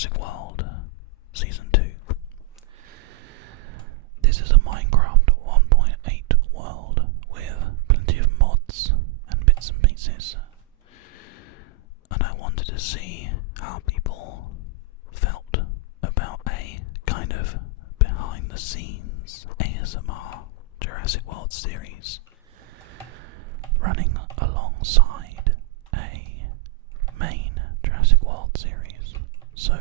Jurassic World Season 2. This is a Minecraft 1.8 world with plenty of mods and bits and pieces, and I wanted to see how people felt about a kind of behind the scenes ASMR Jurassic World series running alongside a main Jurassic World series. So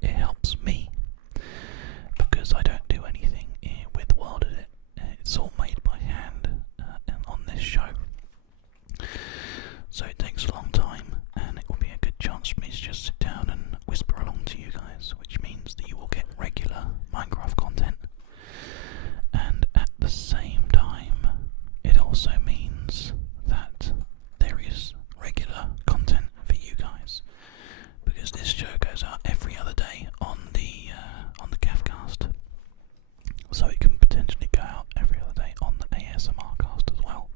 it helps me because I don't do anything with World Edit. It's all made by hand on this show. So it takes a long time, and it will be a good chance for me to just sit down and whisper along to you guys, which means that you will get regular Minecraft content. And at the same time, it also means that there is regular content for you guys, because this show goes out every other day on the CaffCast, so it can potentially go out every other day on the ASMRcast as well.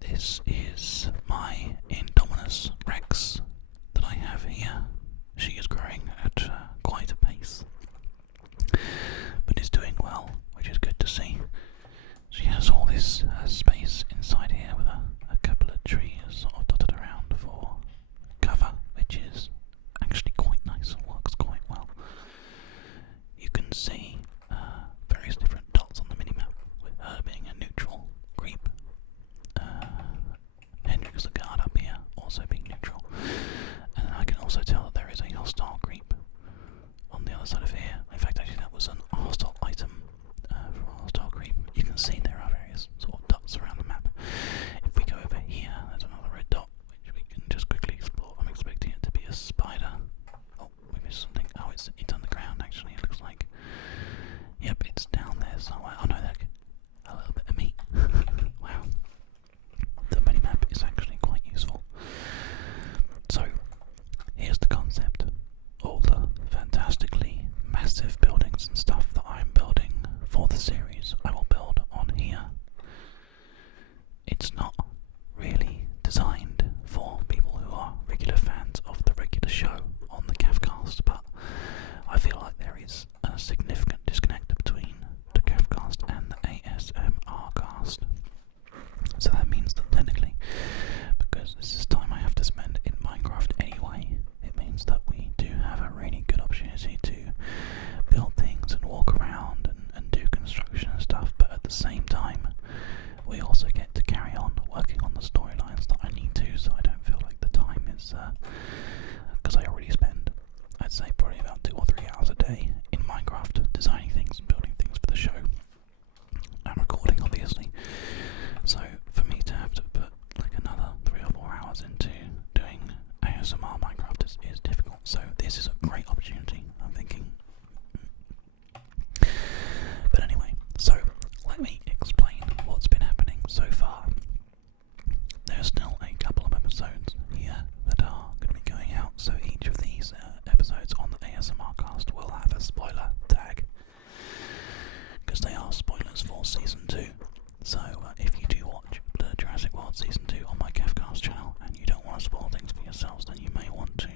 This is my Indominus Rex that I have here. She is growing at quite a pace, but is doing well, which is good to see. She has all this space inside here with a couple of trees sort of dotted around for cover, which is actually quite nice and works quite well. You can see various different dots on the minimap, with her being a neutral creep. Hendrix the guard up here also being neutral, and I can also tell that there is a hostile creep on the other side of here. In fact, actually that was a hostile item for a hostile creep. You can see there are various sort of dots around the map. If we go over here, there's another red dot which we can just quickly explore. I'm expecting it to be a spider. Oh, we missed something. Oh, it's on the ground actually, it looks like. Yep, it's down there somewhere. Oh no, look, a little bit of meat. Wow. The minimap is actually quite useful. So, here's the concept. All the fantastically massive buildings and stuff that I'm building for the series, I will build on here. It's not really designed for people who are regular fans of the regular show on the CaffCast, but I feel like there is a significant disconnect between the CaffCast and the ASMRcast. So that means that technically, because this is time I have to spend in Minecraft anyway, it means that we do have a really good opportunity to build things and walk around and do construction and stuff, but at the same time we also get to carry on working on the storylines that I need to, so I don't feel like the time is, because I already spend, I'd say, probably about 2 or 3 hours a day in Minecraft designing things and building things for the show and recording, obviously. So for me to have to put like another 3 or 4 hours into doing ASMR Minecraft is difficult. So this is a great opportunity, I'm thinking. But anyway, so let me explain what's been happening so far. There's still a couple of episodes here that are going to be going out, so each of these episodes on the ASMRcast will have a spoiler tag, because they are spoilers for Season 2. So if you do watch the Jurassic World Season 2 on my CaffCast channel and you don't want to spoil things for yourselves, then you may want to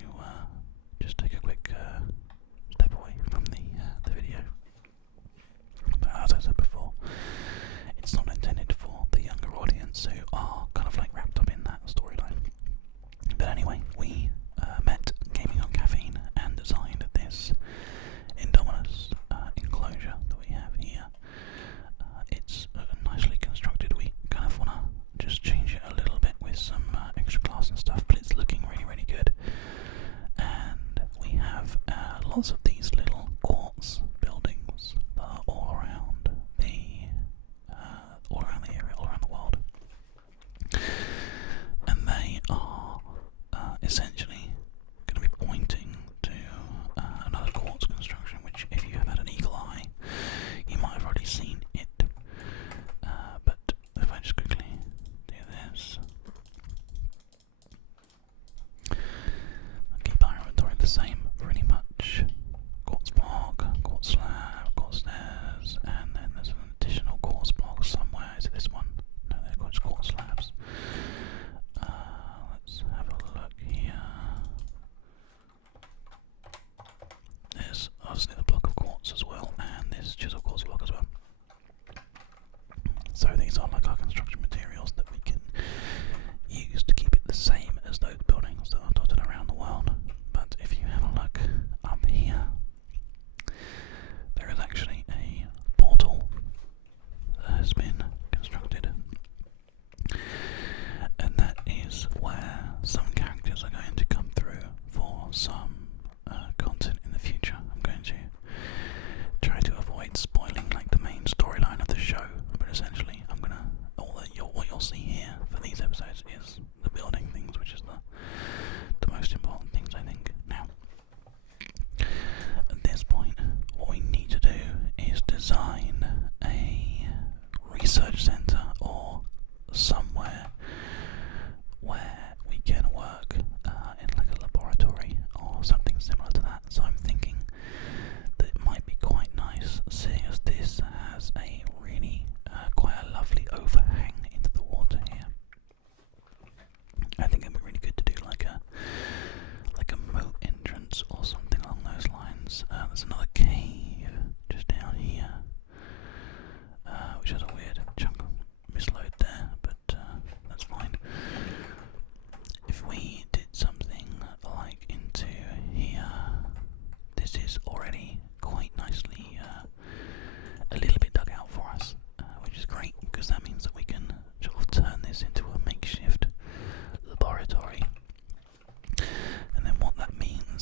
just take a quick step away from the video. But as I said before, it's not intended for the younger audience who are kind of like wrapped up in that storyline. But anyway, we met Gaming on Caffeine and designed this Indominus enclosure that we have here. It's nicely constructed. We kind of want to just change it a little bit with some extra glass and stuff, but it's looking really, really good. And we have lots of these little quartz buildings that are all around the area, all around the world. And they are essentially going to be pointing to another quartz construction, which if you have had an eagle eye, you might have already seen it. But if I just quickly do this, I'll keep our inventory the same pretty much. Quartz block, quartz slab, quartz stairs, and then there's an additional quartz block somewhere. Is it this one? No, they're quartz slabs. Let's have a look here.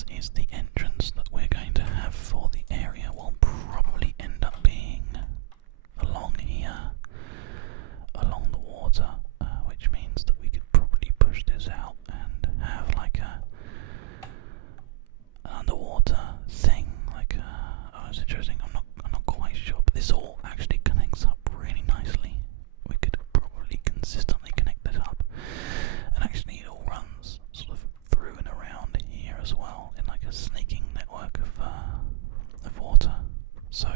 happens is the entrance that we're going to have for the area will probably end up being along here, along the water, which means that we could probably push this out and have like an underwater thing. Oh, it's interesting. I'm not quite sure, but this all actually connects up really nicely. We could probably consistently connect this up, and actually it all runs sort of through and around here as well in like a snaking network of water. So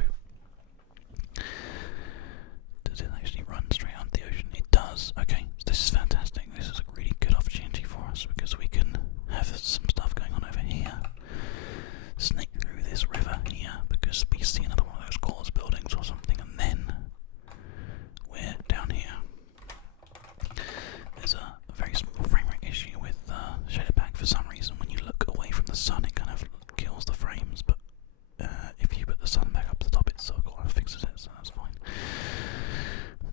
does it actually run straight onto the ocean? It does. Okay, so this is fantastic. This is a really good opportunity for us because we can have some stuff going on over here, snake through this river here, because we see another one of those quartz buildings or something, and then we're down here. There's a very small frame rate issue with shader pack for some reason. When you look away from the sun, it kind of kills the frames, but if you put the sun back up to the top, it sort of fixes it, so that's fine.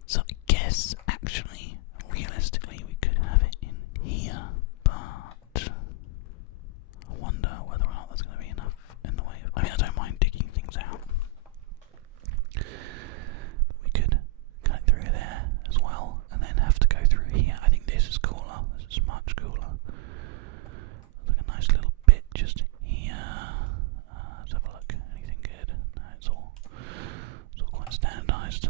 So I guess actually, realistically, we could have it in here, but I wonder whether or not there's going to be enough in the way of. I mean, I don't mind digging things out, but we could cut it through there as well, and then have to go through here. I think this is cooler. This is much cooler. Like a nice little bit just here. Let's have a look. Anything good? No, it's all quite standardised.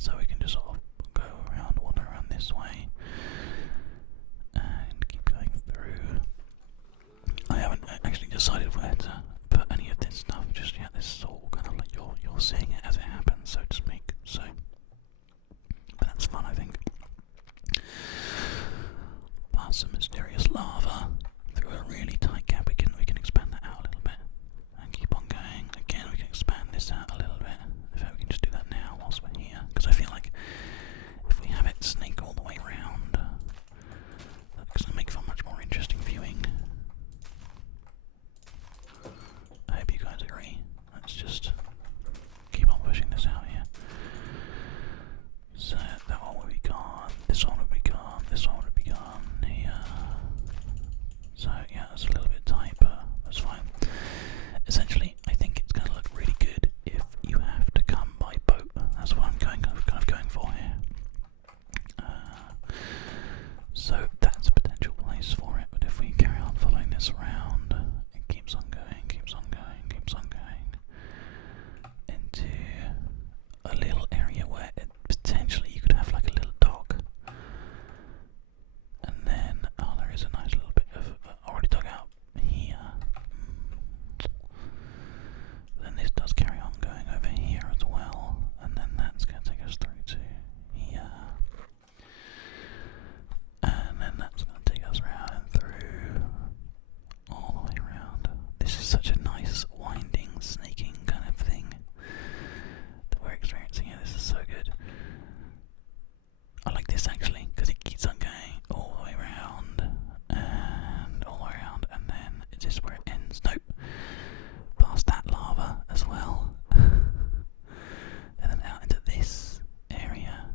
So we can just sort of go around, wander around this way, and keep going through. I haven't actually decided where to put any of this stuff just yet. This is all kind of like you're seeing it as it happens, so to speak. So, but that's fun, I think. Past some mysterious lava through a really tight gap. We can expand that out a little bit and keep on going. Again, we can expand this out a little bit. In fact, we can just do that now whilst we're here, because I feel like if we have it snake all the way round, that's going to make for much more interesting viewing. I hope you guys agree. Let's just keep on pushing this out here. So that one will be gone, this one will be gone, this one will be gone here. So yeah, it's a little bit tight, but that's fine. Essentially, I think it's going to look really good if you have to come by boat. That's what I'm kind of going for here. So that's a potential place for it, but if we carry on following this around, it keeps on going, keeps on going, keeps on going into a little area where potentially you could have like a little dock. And then, oh, there is a nice little bit of already dug out here. Then this does carry on going over here as well, and then that's going to take us through to here. And then that's going to take us round and through, all the way around. This is such a nice, winding, snaking kind of thing that we're experiencing here. This is so good. I like this actually, because it keeps on going all the way around, and all the way around, and then it's just where it ends. Nope. Past that lava as well. And then out into this area.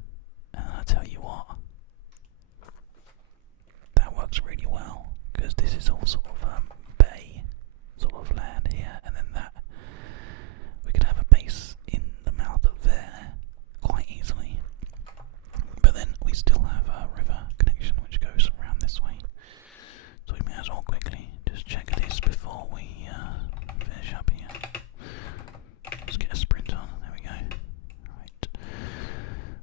And I'll tell you what, that works really well, because this is all sort of bay sort of land here, and then that we could have a base in the mouth of there quite easily. But then we still have a river connection which goes around this way, so we may as well quickly just check this before we finish up here. Let's get a sprint on. There we go. Right.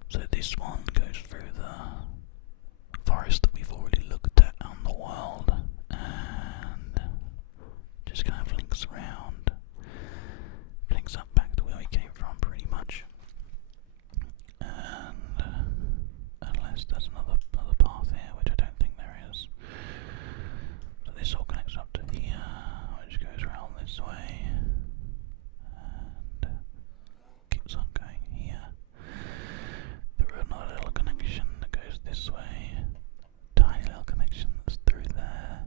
So this one goes through the forest that we've already looked at on the world, and just kind of links around, links up back to where we came from pretty much. And unless there's another path here, which I don't think there is. So this all connects up to here, which goes around this way, and keeps on going here. Through another little connection that goes this way, tiny little connection that's through there,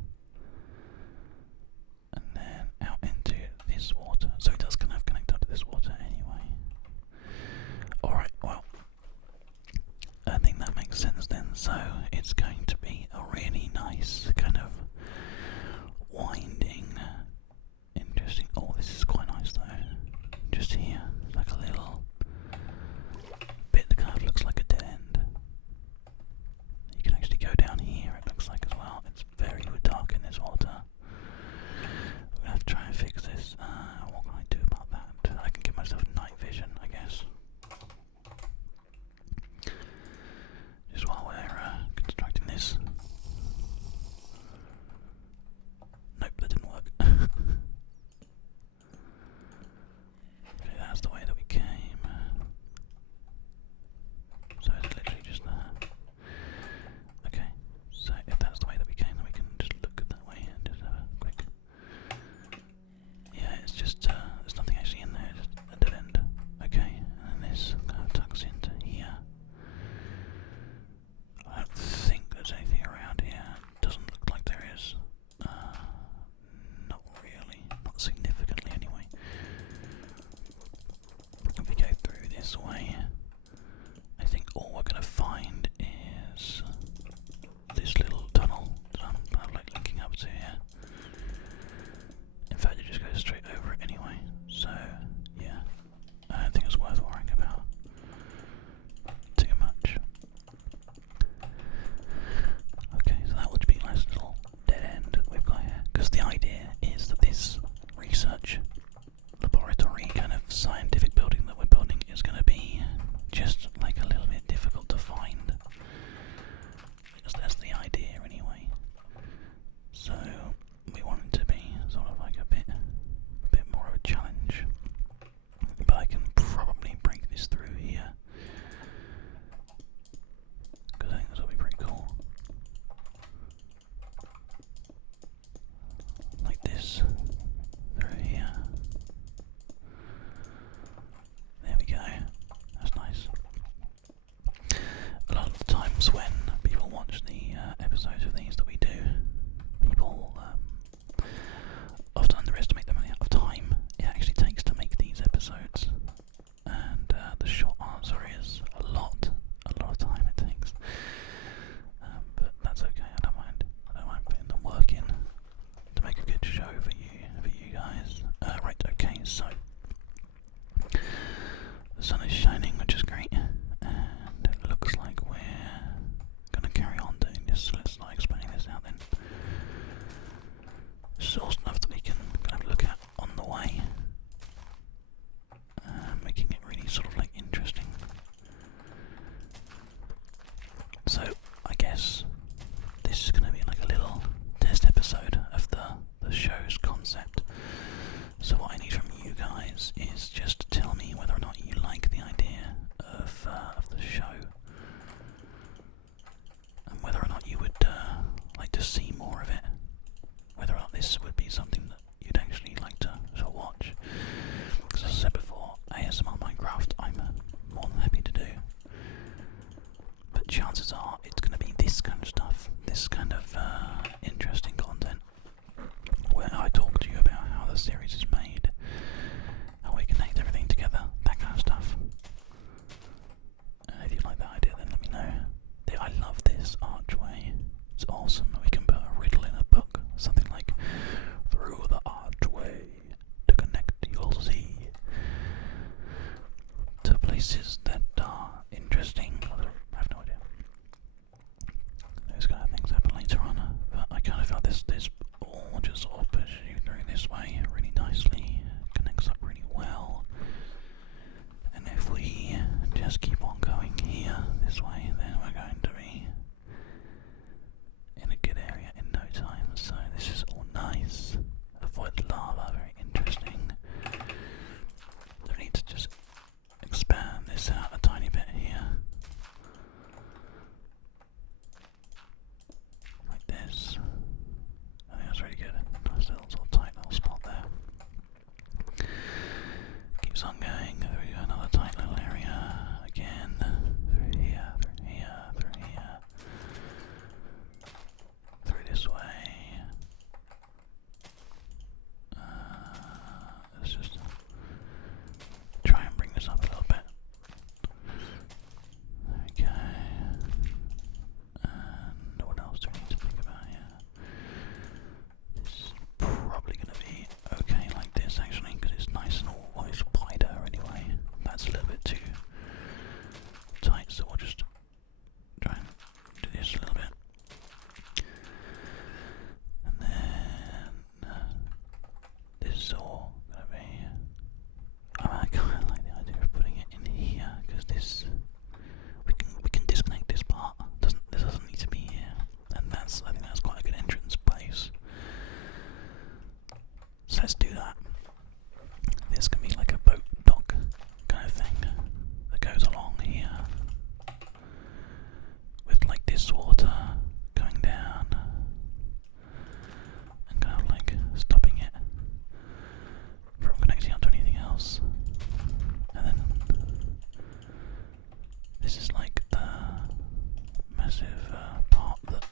and then out into this water. We're gonna have to try and fix this. What can I do about that? I can give myself night vision, I guess. Just while we're constructing this. Nope, that didn't work. Okay, that's the way that we came. So it's literally just that. Okay, so if that's the way that we came, then we can just look at that way and just have a quick. Yeah, it's just there's nothing actually in there, just a dead end. Okay, and then this kind of tucks into here. I don't think there's anything around here. Doesn't look like there is. Not really, not significantly anyway. If we go through this way, I think all we're going to find is this little tunnel that I'm kind of like linking up to here. In fact, it just goes straight over it anyway, so yeah, I don't think it's worth worrying about too much. Okay, so that would be a nice little dead end that we've got here, because the idea is that this research laboratory kind of scientific building that we're building is going to be just like a little bit difficult to find, because that's the idea anyway. So we want it to be sort of like a bit more of a challenge, but I can probably break this through here, because I think this will be pretty cool. Like this through here. There we go. That's nice. A lot of the times when people watch the episodes of these that we do, people often underestimate the amount of time it actually takes to make these episodes. And the short answer is a lot of time it takes. But that's okay, I don't mind. I don't mind putting the work in to make a good show for you guys. Right, okay, so the sun is shining, which is great, and it looks like we're gonna carry on doing this, so let's start explaining this out then. This is all stuff that we can kind of look at on the way, making it really sort of like interesting. So I guess this is gonna be like a little test episode of the show's concept. So what I need from you guys is just to tell me whether or not you like the idea of the show, and whether or not you would like to see more of it. Whether or not this would be something So let's do that. This can be like a boat dock kind of thing that goes along here with like this water going down and kind of like stopping it from connecting up to anything else. And then this is like the massive part that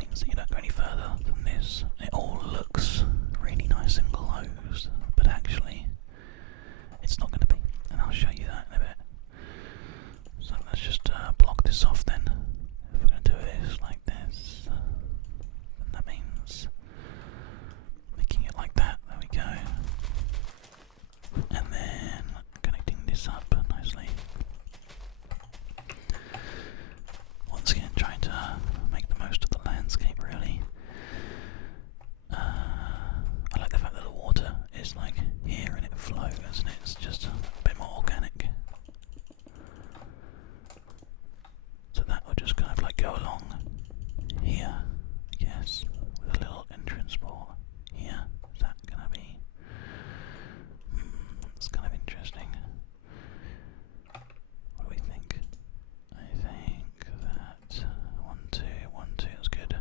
means that you don't go any further than this. It all looks really nice and closed, but actually it's not going to be, and I'll show you that in a bit. So let's just block this off then. If we're going to do this like this, then that means making it like that. There we go. And then connecting this up nicely. Once again, trying to make the most of the landscape, really. I like the fact that the water is like here and it flows, and it's just a bit more organic. So that will just kind of like go along here, I guess, with a little entrance port here. Is that gonna be? It's kind of interesting. What do we think? I think that 1, 2, 1, 2 is good.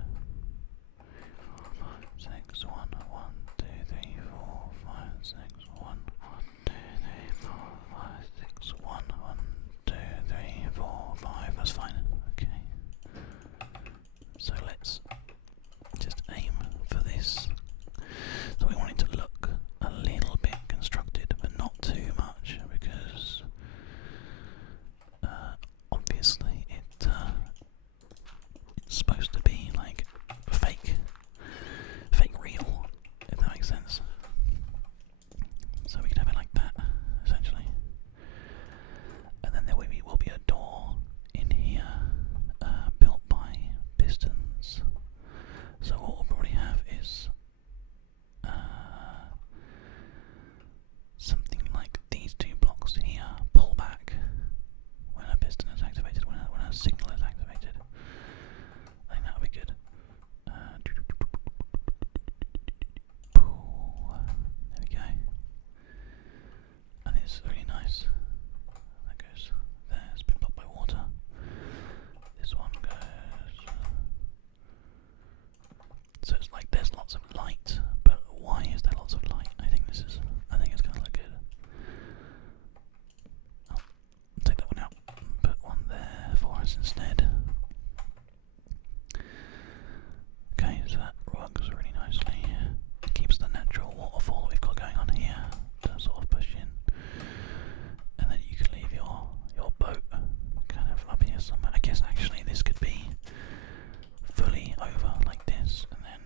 6, 1, 1, 2, 3, 4, 5, 6, 1, 1, 2, 3, 4, 5, 6, 1, 1, 2, 3, 4, 5. That's fine. Okay. So let's just aim for this. So we want it to look a little bit constructed, but not too much, because obviously it's supposed to be like fake real, if that makes sense. So we can have it like that, essentially. And then there will be a door in here, built by pistons. So what we'll probably have is something like these two blocks here pull back when a piston is activated, when a signal is activated. I think that'll be good. There we go. And it's really nice. That goes there, it's been blocked by water. This one goes. So it's like there's lots of light, but why is there lots of light? I think it's gonna look good. I'll take that one out and put one there for us instead. Okay, so that works really nicely. It keeps the natural waterfall that we've got going on here to sort of push in. And then you can leave your boat kind of up here somewhere. I guess actually this could be fully over like this, and then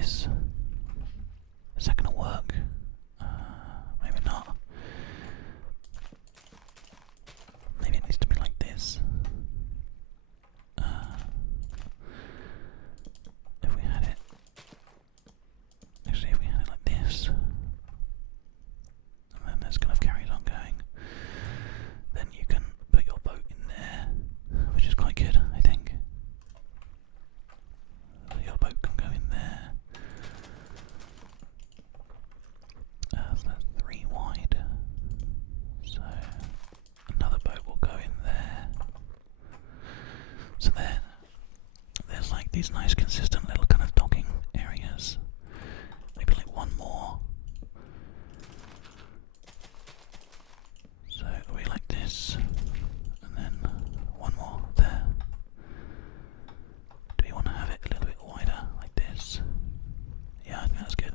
this. Is that gonna work? Maybe not. Maybe it needs to be like this. If we had it, actually, if we had it like this, and then this kind of carries on going, then you can put your boat in there, which is quite good, I think. So your boat can go in there. So that's 3 wide. So another boat will go in there. So then there's like these nice consistent little kind of docking areas. Maybe like one more. So we like this, and then one more there. Do you want to have it a little bit wider, like this? Yeah, I think that's good.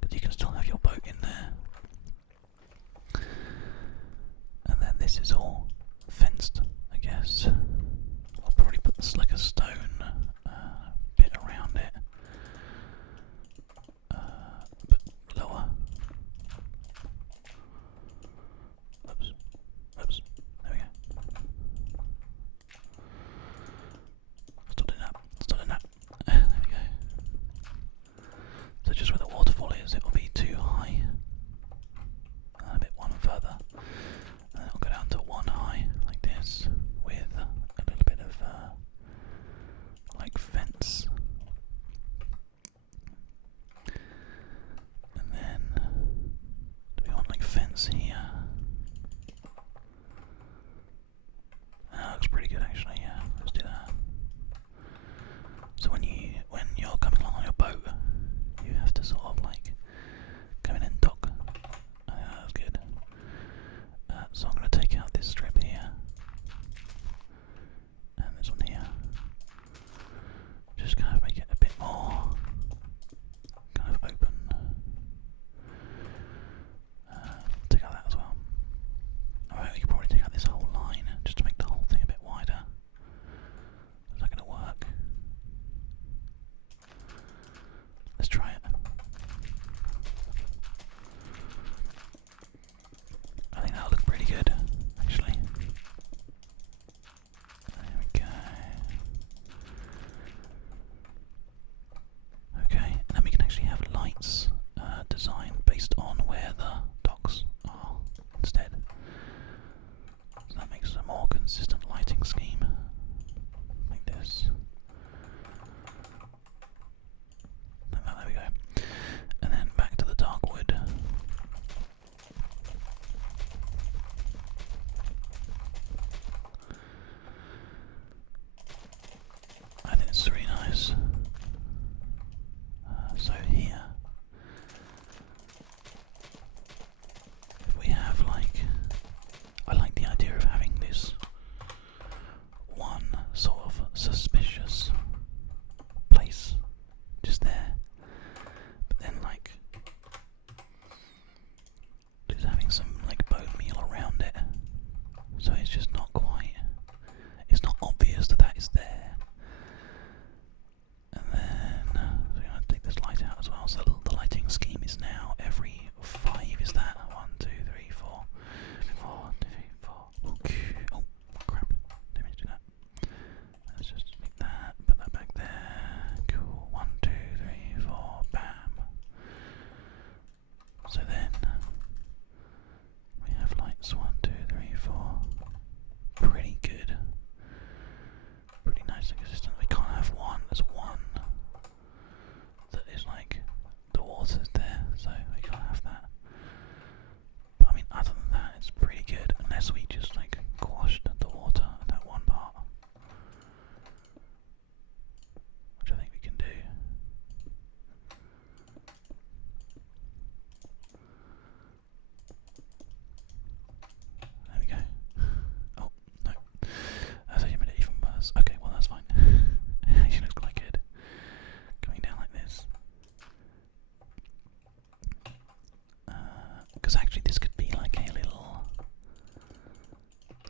Because you can still have your boat in there. And then this is all fenced, I guess. I'll probably put this like a stone bit around it. But lower. Oops. Oops. There we go. Stop doing that. Stop doing that. There we go. So just where the waterfall is, it will be too high. And a bit one further. And then it'll go down to 1 high, like this, with a little bit of like fence. And then do we want like fence here? That looks pretty good actually, yeah. Let's do that. So when you're coming along on your boat, you have to sort of like come in and dock. That's good. So I'm going to take out this strip here and this one here. Just kind of make it a bit more kind of open. Take out that as well. Alright, we can probably take out this whole line just to make the whole thing a bit wider. Is that going to work? Let's try it. I think that'll look pretty good, actually. There we go. Okay, and then we can actually have lights designed based on where the docks are instead. So that makes a more consistent lighting scheme, like this. There we go. And then back to the dark wood. I think it's really nice. So here, if we have like, I like the idea of having this one sort of suspicious place just there, but then like just having some like bone meal around it, so it's just not quite, it's not obvious that that is there. And then we're going to take this light out as well, so the lighting scheme is now every 5, is that? 1, 2, 3, 4. 1, 2, 3, 4. Okay. Oh, crap. Didn't mean to do that. Let's just make that, put that back there. Cool. 1, 2, 3, 4. Bam. So then we have lights 1, 2, 3, 4. Pretty good. Pretty nice and consistent. We can't have one. There's one that is like the water's there, so we can't have that. But I mean, other than that, it's pretty good. Unless we just like quashed the water at that one part, which I think we can do. There we go. Oh no, that's actually made it even worse. Okay, well that's fine. It actually looks quite good. Going down like this. Because actually this could be like a little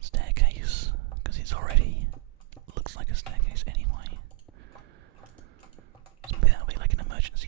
staircase, because it's already looks like a staircase anyway. So maybe that'll be like an emergency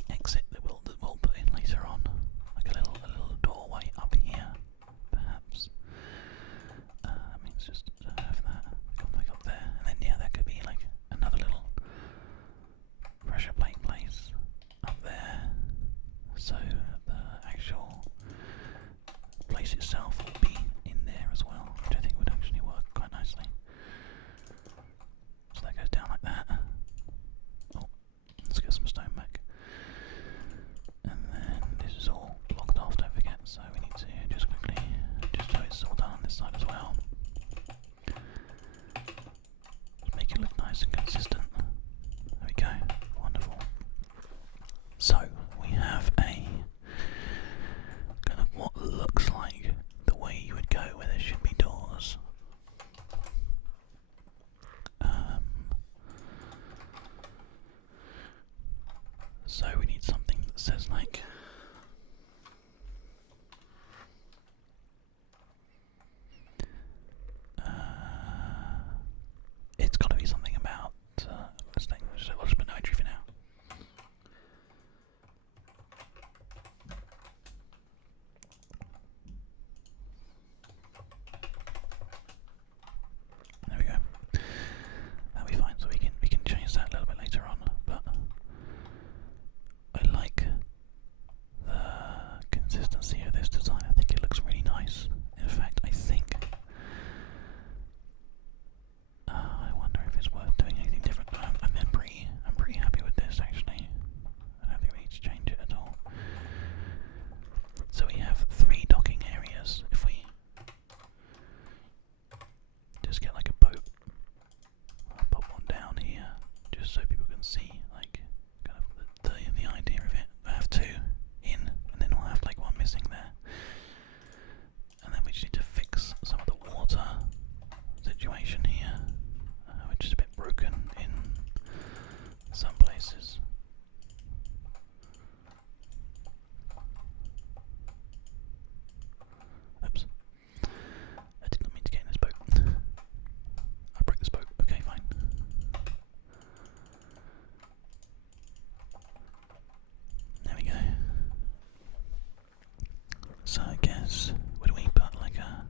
So I guess, would we put like a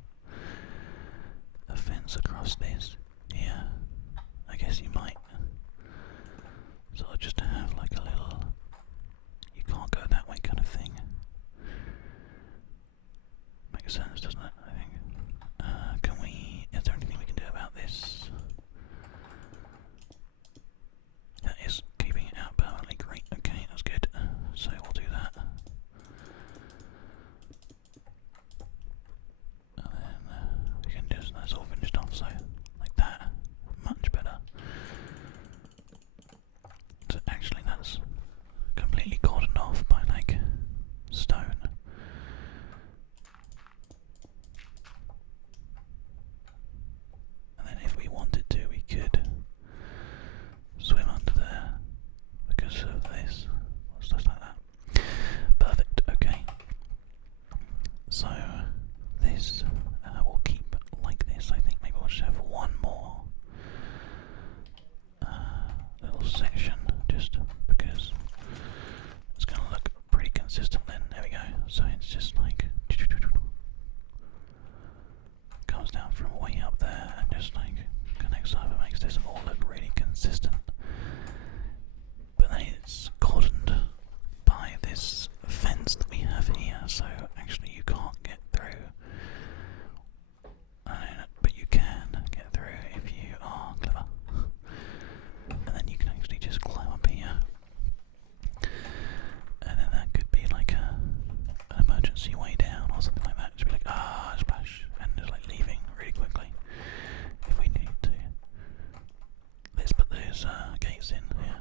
fence across this? Yeah, I guess you might. So just to have like a little, you can't go that way kind of thing. Makes sense, doesn't it? I think. Can we? Is there anything we can do about this? That is keeping it out permanently. Great. Okay, that's good. So we'll do that. And then we can just, that's all finished off. So like that, much better. So actually, that's completely cordoned off by like stone. And then if we wanted to, we could swim under there because of this, or stuff like that. Perfect, okay. So this will keep like this. I think maybe we'll just have one more little section just because it's going to look pretty consistent then. There we go. So it's just like comes down from way up there and just like connects up and makes this all look really consistent. But then it's cordoned by this fence that we have here, so actually you can't get through. But you can get through if you are clever. And then you can actually just climb up here. And then that could be like an emergency way down or something like that. Just be like, splash, and just like leaving really quickly if we need to. Let's put those gates in here.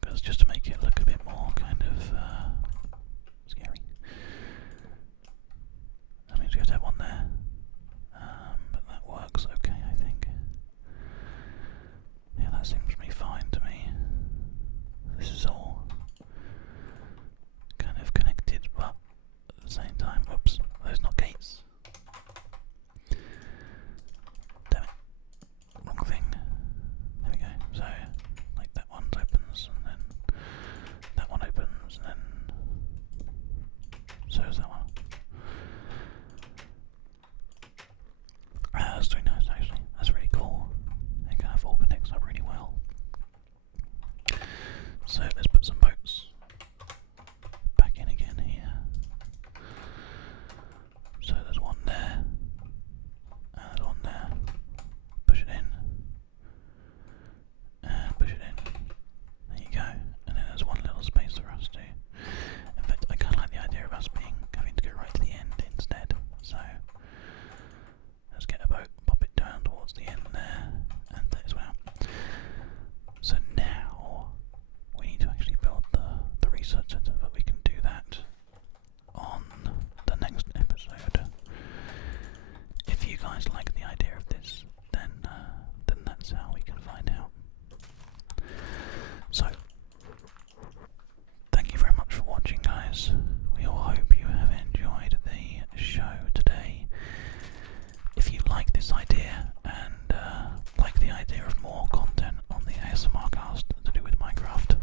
Because just to make it look a bit more kind of scary. That means we have to have one there. But that works okay, I think. Yeah, that seems to be fine to me. This is all kind of connected, but at the same time, whoops, those not gates. Damn it. Wrong thing. There we go. So, like that one opens, and then that one opens, and then so is that one. That's very nice actually. That's really cool. It kind of all connects up really well. So let's put some boats back in again here. So there's one there, and there's one there. Push it in, and push it in. There you go. And then there's one little space for us too. In fact, I kind of like the idea of us having to go right to the end instead. So let's get a boat, pop it down towards the end there, and there's one out. So now we need to actually build the research centre, but we can do that on the next episode. If you guys like the idea of this, then that's how we can find out. So, thank you very much for watching, guys. We all hope you have enjoyed the show today. If you like this idea and like the idea of more content on the ASMRcast to do with Minecraft,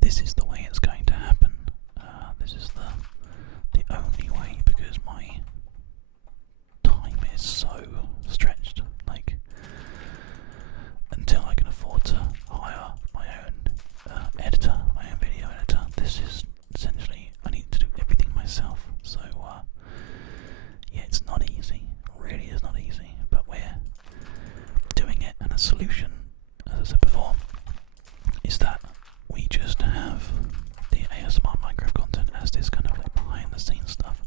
this is the way it's going to happen. This is the only way, because my time is so stretched. Like, until I can afford to hire my own editor, my own video editor, this is essentially, I need to do everything myself. So yeah, it's not easy. It really is not easy, but we're doing it. And a solution, as I said before, is that we just have the ASMR Minecraft content as this kind of like behind the scenes stuff.